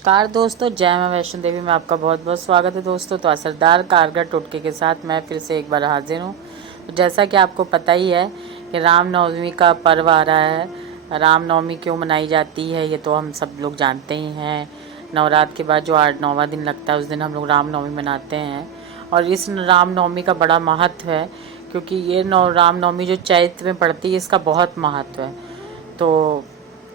नमस्कार दोस्तों, जय मां वैष्णो देवी में आपका बहुत बहुत स्वागत है दोस्तों। तो असरदार कारगर टोटके के साथ मैं फिर से एक बार हाजिर हूँ। तो जैसा कि आपको पता ही है कि रामनवमी का पर्व आ रहा है। रामनवमी क्यों मनाई जाती है ये तो हम सब लोग जानते ही हैं। नवरात्र के बाद जो 8-9वां दिन लगता है उस दिन हम लोग रामनवमी मनाते हैं। और इस रामनवमी का बड़ा महत्व है क्योंकि ये रामनवमी जो चैत्र में पड़ती है इसका बहुत महत्व है। तो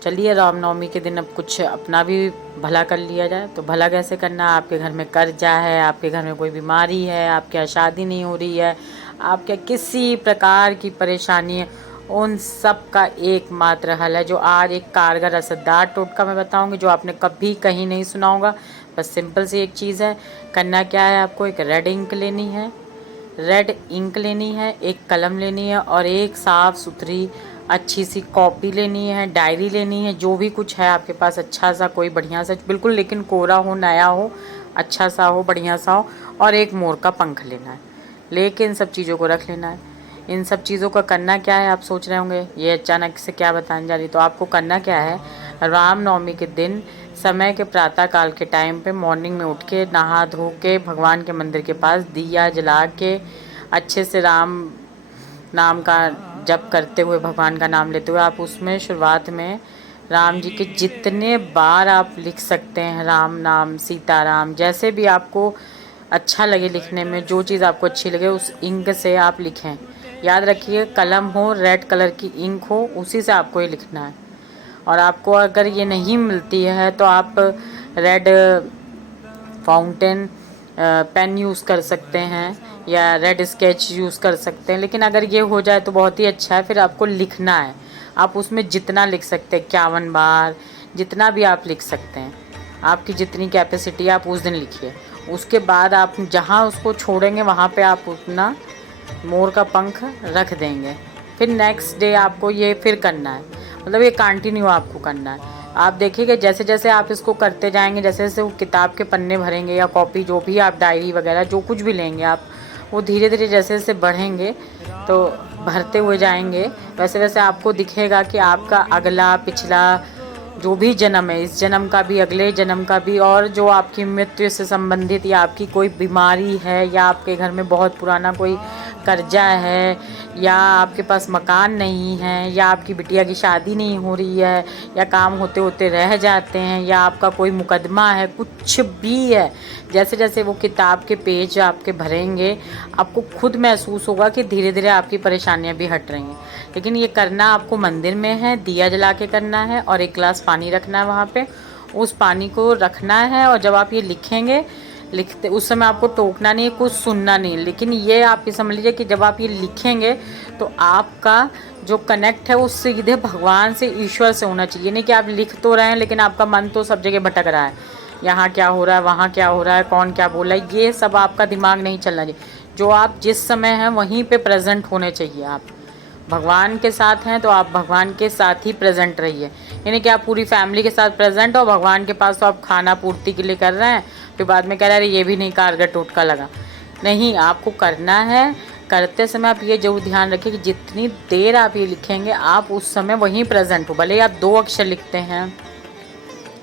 चलिए रामनवमी के दिन अब कुछ अपना भी भला कर लिया जाए। तो भला कैसे करना है? आपके घर में कर्जा है, आपके घर में कोई बीमारी है, आपके यहाँ शादी नहीं हो रही है, आपके किसी प्रकार की परेशानी है, उन सब का एकमात्र हल है जो आज एक कारगर असरदार टोटका मैं बताऊंगी जो आपने कभी कहीं नहीं सुना होगा। बस सिंपल सी एक चीज़ है। करना क्या है, आपको एक रेड इंक लेनी है, एक कलम लेनी है और एक साफ़ सुथरी अच्छी सी कॉपी लेनी है, डायरी लेनी है, जो भी कुछ है आपके पास अच्छा सा कोई बढ़िया सा, बिल्कुल लेकिन कोरा हो, नया हो, अच्छा सा हो, बढ़िया सा हो, और एक मोर का पंख लेना है। लेके इन सब चीज़ों को रख लेना है। इन सब चीज़ों का करना क्या है, आप सोच रहे होंगे ये अचानक से क्या बताने जा रही। तो आपको करना क्या है, रामनवमी के दिन समय के प्रातः काल के टाइम पे मॉर्निंग में उठ के नहा धो के भगवान के मंदिर के पास दिया जला के अच्छे से राम नाम का जप करते हुए, भगवान का नाम लेते हुए, आप उसमें शुरुआत में राम जी के जितने बार आप लिख सकते हैं राम नाम, सीताराम, जैसे भी आपको अच्छा लगे लिखने में, जो चीज़ आपको अच्छी लगे उस इंक से आप लिखें। याद रखिए कलम हो, रेड कलर की इंक हो, उसी से आपको ये लिखना है। और आपको अगर ये नहीं मिलती है तो आप रेड फाउंटेन पेन यूज़ कर सकते हैं या रेड स्केच यूज़ कर सकते हैं। लेकिन अगर ये हो जाए तो बहुत ही अच्छा है। फिर आपको लिखना है, आप उसमें जितना लिख सकते हैं 51 बार, जितना भी आप लिख सकते हैं, आपकी जितनी कैपेसिटी आप उस दिन लिखिए। उसके बाद आप जहाँ उसको छोड़ेंगे वहाँ पे आप अपना मोर का पंख रख देंगे। फिर नेक्स्ट डे आपको ये फिर करना है, मतलब ये कंटिन्यू आपको करना है। आप देखिएगा जैसे जैसे आप इसको करते जाएंगे, जैसे जैसे वो किताब के पन्ने भरेंगे या कॉपी, जो भी आप डायरी वगैरह जो कुछ भी लेंगे आप, वो धीरे धीरे जैसे जैसे बढ़ेंगे तो भरते हुए जाएंगे, वैसे वैसे आपको दिखेगा कि आपका अगला पिछला जो भी जन्म है, इस जन्म का भी, अगले जन्म का भी, और जो आपकी मृत्यु से संबंधित या आपकी कोई बीमारी है या आपके घर में बहुत पुराना कोई कर्जा है या आपके पास मकान नहीं है या आपकी बिटिया की शादी नहीं हो रही है या काम होते होते रह जाते हैं या आपका कोई मुकदमा है, कुछ भी है, जैसे जैसे वो किताब के पेज आपके भरेंगे आपको खुद महसूस होगा कि धीरे धीरे आपकी परेशानियां भी हट रही हैं। लेकिन ये करना आपको मंदिर में है, दिया जला के करना है और एक गिलास पानी रखना है वहाँ पे, उस पानी को रखना है। और जब आप ये लिखते उस समय आपको टोकना नहीं, कुछ सुनना नहीं। लेकिन ये आप ये समझ लीजिए कि जब आप ये लिखेंगे तो आपका जो कनेक्ट है वो सीधे भगवान से, ईश्वर से होना चाहिए। नहीं कि आप लिख तो रहे हैं लेकिन आपका मन तो सब जगह भटक रहा है, यहाँ क्या हो रहा है, वहाँ क्या हो रहा है, कौन क्या बोल रहा है, ये सब आपका दिमाग नहीं चलना चाहिए। जो आप जिस समय हैं वहीं पे प्रेजेंट होने चाहिए। आप भगवान के साथ हैं तो आप भगवान के साथ ही प्रेजेंट रहिए। यानी कि आप पूरी फैमिली के साथ प्रेजेंट हो, भगवान के पास तो आप खाना पूर्ति के लिए कर रहे हैं, फिर बाद में कह रहे हैं ये भी नहीं कारगर टोटका लगा। नहीं, आपको करना है। करते समय आप ये जरूर ध्यान रखिए कि जितनी देर आप ये लिखेंगे आप उस समय वहीं प्रेजेंट हो। भले ही आप 2 अक्षर लिखते हैं,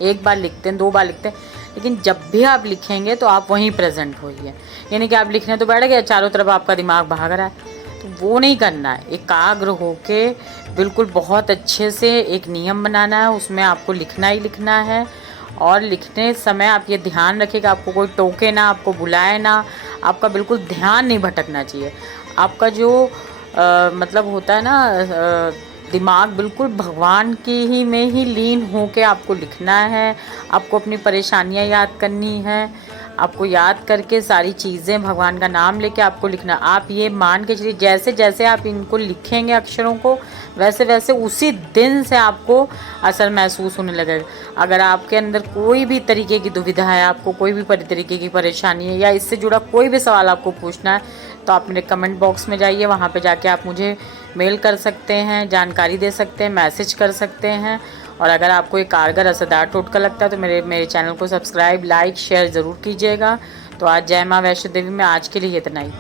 1 बार लिखते हैं, 2 बार लिखते हैं, लेकिन जब भी आप लिखेंगे तो आप वहीं प्रेजेंट होइए। यानी कि आप लिखने तो बैठ गए, चारों तरफ आपका दिमाग भाग रहा है, तो वो नहीं करना है। एकाग्र होके बिल्कुल बहुत अच्छे से एक नियम बनाना है, उसमें आपको लिखना ही लिखना है। और लिखने समय आप ये ध्यान रखिएगा आपको कोई टोके ना, आपको बुलाए ना, आपका बिल्कुल ध्यान नहीं भटकना चाहिए। आपका जो मतलब होता है ना, दिमाग बिल्कुल भगवान की ही में ही लीन होके आपको लिखना है। आपको अपनी परेशानियां याद करनी है, आपको याद करके सारी चीज़ें, भगवान का नाम लेके आपको लिखना। आप ये मान के चलिए जैसे जैसे आप इनको लिखेंगे अक्षरों को, वैसे वैसे उसी दिन से आपको असर महसूस होने लगेगा। अगर आपके अंदर कोई भी तरीके की दुविधा है, आपको कोई भी तरीके की परेशानी है या इससे जुड़ा कोई भी सवाल आपको पूछना है, तो आप मेरे कमेंट बॉक्स में जाइए, वहाँ पे जाके आप मुझे मेल कर सकते हैं, जानकारी दे सकते हैं, मैसेज कर सकते हैं। और अगर आपको ये कारगर असरदार टोटका लगता है तो मेरे चैनल को सब्सक्राइब, लाइक, शेयर ज़रूर कीजिएगा। तो आज जय माँ वैष्णो देवी में आज के लिए इतना ही।